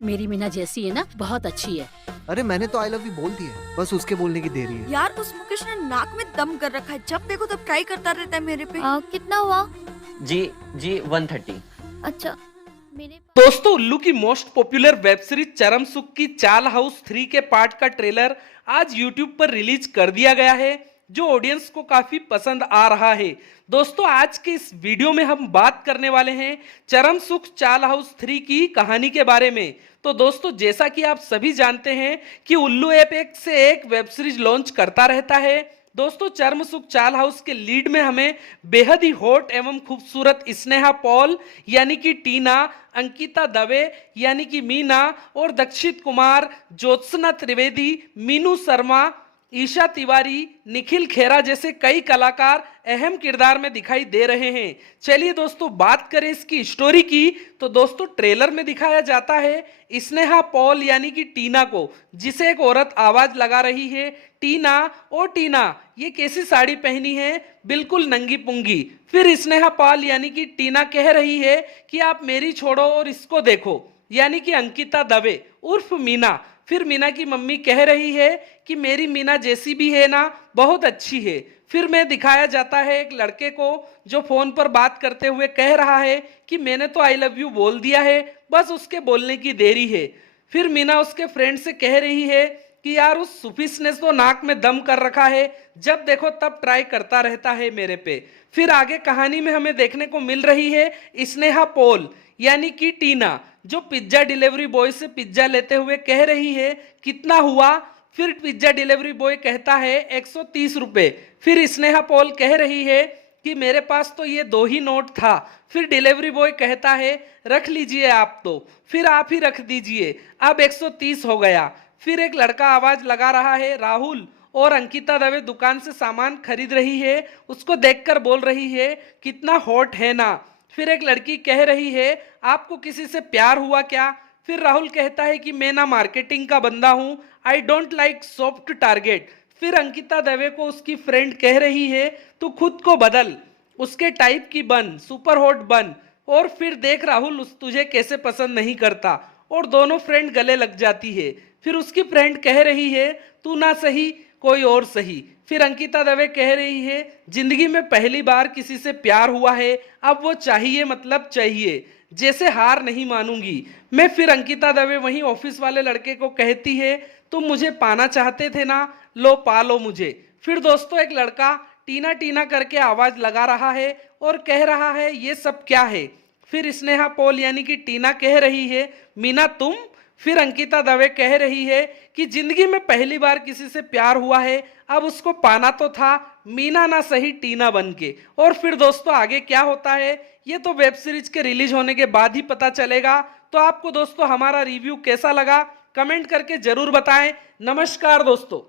मेरी मीना जैसी है ना, बहुत अच्छी है। अरे मैंने तो आई लव यू बोल दिया है, बस उसके बोलने की देरी है। यार उस मुकेश ने नाक में दम कर रखा है, जब देखो तब ट्राई करता रहता है मेरे पे। कितना हुआ? जी जी 130। अच्छा मेरे दोस्तों, उल्लू की मोस्ट पॉपुलर वेब सीरीज चरम सुख की चाल हाउस 3 के पार्ट का ट्रेलर आज यूट्यूब पर रिलीज कर दिया गया है, जो ऑडियंस को काफी पसंद आ रहा है। दोस्तों, आज के इस वीडियो में हम बात करने वाले हैं चरम सुख चाल हाउस 3 की कहानी के बारे में। तो दोस्तों, जैसा कि आप सभी जानते हैं कि उल्लू ऐप एक से एक वेब सीरीज लॉन्च करता रहता है। दोस्तों, चरम सुख चाल हाउस के लीड में हमें बेहद ही हॉट एवं खूबसूरत स्नेहा पॉल यानी कि टीना, अंकिता दवे यानी कि मीना और दक्षित कुमार, ज्योत्सना त्रिवेदी, मीनू शर्मा, ईशा तिवारी, निखिल खेरा जैसे कई कलाकार अहम किरदार में दिखाई दे रहे हैं। चलिए दोस्तों, बात करें इसकी स्टोरी की, तो दोस्तों ट्रेलर में दिखाया जाता है स्नेहा पॉल यानी कि टीना को, जिसे एक औरत आवाज लगा रही है, टीना ओ टीना ये कैसी साड़ी पहनी है, बिल्कुल नंगी पुंगी। फिर स्नेहा पॉल यानी कि टीना कह रही है कि आप मेरी छोड़ो और इसको देखो, यानी कि अंकिता दवे उर्फ मीना। फिर मीना की मम्मी कह रही है कि मेरी मीना जैसी भी है ना, बहुत अच्छी है। फिर मैं दिखाया जाता है एक लड़के को जो फोन पर बात करते हुए कह रहा है कि मैंने तो आई लव यू बोल दिया है, बस उसके बोलने की देरी है। फिर मीना उसके फ्रेंड से कह रही है कि यार उस सुफिस ने तो नाक में दम कर रखा है, जब देखो तब ट्राई करता रहता है मेरे पे। फिर आगे कहानी में हमें देखने को मिल रही है स्नेहा पॉल यानी कि टीना, जो पिज्जा डिलीवरी बॉय से पिज्जा लेते हुए कह रही है कितना हुआ। फिर पिज्जा डिलीवरी बॉय कहता है 130 रुपए। फिर स्नेहा पॉल कह रही है कि मेरे पास तो ये 2 ही नोट था। फिर डिलीवरी बॉय कहता है रख लीजिए आप तो। फिर आप ही रख दीजिए, अब 130 हो गया। फिर एक लड़का आवाज लगा रहा है राहुल, और अंकिता दवे दुकान से सामान खरीद रही है, उसको देखकर बोल रही है कितना हॉट है ना। फिर एक लड़की कह रही है आपको किसी से प्यार हुआ क्या। फिर राहुल कहता है कि मैं ना मार्केटिंग का बंदा हूं, I don't like soft target. फिर अंकिता दवे को उसकी फ्रेंड कह रही है तू खुद को बदल, उसके टाइप की बन, सुपर हॉट बन। और फिर देख राहुल उस तुझे कैसे पसंद नहीं करता, और दोनों फ्रेंड गले लग जाती है। फिर उसकी फ्रेंड कह रही है तू ना सही कोई और सही। फिर अंकिता दवे कह रही है जिंदगी में पहली बार किसी से प्यार हुआ है, अब वो चाहिए मतलब चाहिए, जैसे हार नहीं मानूंगी मैं। फिर अंकिता दवे वहीं ऑफिस वाले लड़के को कहती है तुम मुझे पाना चाहते थे ना, लो पा लो मुझे। फिर दोस्तों एक लड़का टीना टीना करके आवाज लगा रहा है और कह रहा है ये सब क्या है। फिर स्नेहा पॉल यानी कि टीना कह रही है मीना तुम। फिर अंकिता दवे कह रही है कि जिंदगी में पहली बार किसी से प्यार हुआ है, अब उसको पाना तो था, मीना ना सही टीना बन के। और फिर दोस्तों आगे क्या होता है ये तो वेब सीरीज के रिलीज होने के बाद ही पता चलेगा। तो आपको दोस्तों हमारा रिव्यू कैसा लगा कमेंट करके जरूर बताएं। नमस्कार दोस्तों।